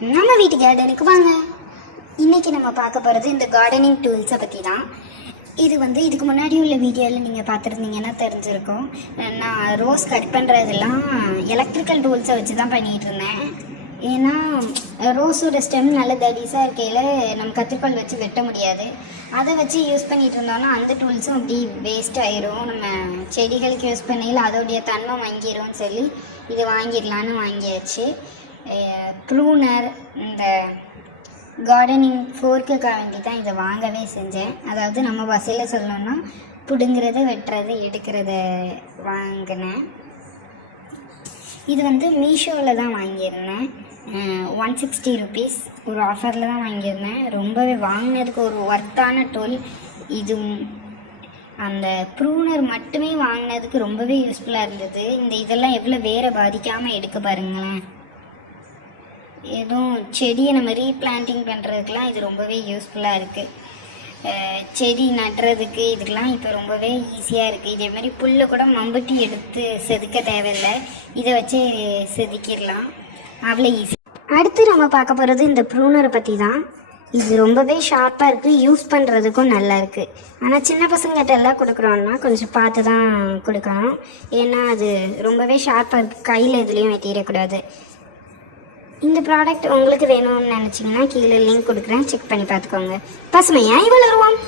நம்ம வீட்டு கார்டனுக்கு வாங்க. இன்றைக்கி நம்ம பார்க்க போகிறது இந்த கார்டனிங் டூல்ஸை பற்றி தான். இது வந்து இதுக்கு முன்னாடி உள்ள வீடியோவில் நீங்கள் பார்த்துருந்தீங்கன்னா தெரிஞ்சிருக்கும். நான் ரோஸ் கட் பண்ணுறதெல்லாம் எலக்ட்ரிக்கல் டூல்ஸை வச்சு தான் பண்ணிகிட்டு இருந்தேன். ஏன்னா ரோஸோட ஸ்டெம் நல்ல தடிஸாக இருக்கையில் நம்ம கத்திரிப்பால் வச்சு வெட்ட முடியாது. அதை வச்சு யூஸ் பண்ணிகிட்டு இருந்தோம்னா அந்த டூல்ஸும் அப்படி வேஸ்ட் ஆயிரும். நம்ம செடிகளுக்கு யூஸ் பண்ணையில் அதோடைய தன்மை வாங்கிடும்னு சொல்லி இது வாங்கிடலான்னு வாங்கியாச்சு. ப்ரூனர், இந்த கார்டனிங் ஃபோர்க்குக்காக வேண்டி தான் இதை வாங்கவே செஞ்சேன். அதாவது நம்ம வசையில் சொல்லணும்னா பிடுங்கிறத, வெட்டுறது, எடுக்கிறத வாங்கினேன். இது வந்து மீஷோவில் தான் வாங்கியிருந்தேன். 160 ருபீஸ் ஒரு ஆஃபரில் தான் வாங்கியிருந்தேன். ரொம்பவே வாங்கினதுக்கு ஒரு ஒர்த்தான டூல். இது அந்த ப்ரூனர் மட்டுமே வாங்கினதுக்கு ரொம்பவே யூஸ்ஃபுல்லாக இருந்தது. இதெல்லாம் எவ்வளோ வேரை பாதிக்காமல் எடுக்க பாருங்களேன். எதுவும் செடியை நம்ம ரீப்ளான்டிங் பண்ணுறதுக்கெலாம் இது ரொம்பவே யூஸ்ஃபுல்லாக இருக்குது. செடி நடுறதுக்கு இதுக்கெலாம் இப்போ ரொம்பவே ஈஸியாக இருக்குது. இதே மாதிரி புல்லை கூட மம்பட்டி எடுத்து செதுக்க தேவையில்லை, இதை வச்சு செதுக்கிடலாம், அவ்வளோ ஈஸி. அடுத்து நம்ம பார்க்க போகிறது இந்த ப்ரூனரை பற்றி தான். இது ரொம்பவே ஷார்ப்பாக இருக்குது, யூஸ் பண்ணுறதுக்கும் நல்லா இருக்குது. ஆனால் சின்ன பசங்கள்கிட்ட எல்லாம் கொடுக்குறோன்னா கொஞ்சம் பார்த்து தான் கொடுக்கணும். ஏன்னா அது ரொம்பவே ஷார்ப்பாக இருக்குது, கையில் எதுலேயும் வெட்டிடக்கூடாது. இந்த ப்ராடக்ட் உங்களுக்கு வேணும்னு நினச்சிங்கன்னா கீழே லிங்க் கொடுக்குறேன், செக் பண்ணி பார்த்துக்கோங்க. பசுமையாய் வளருவோம்.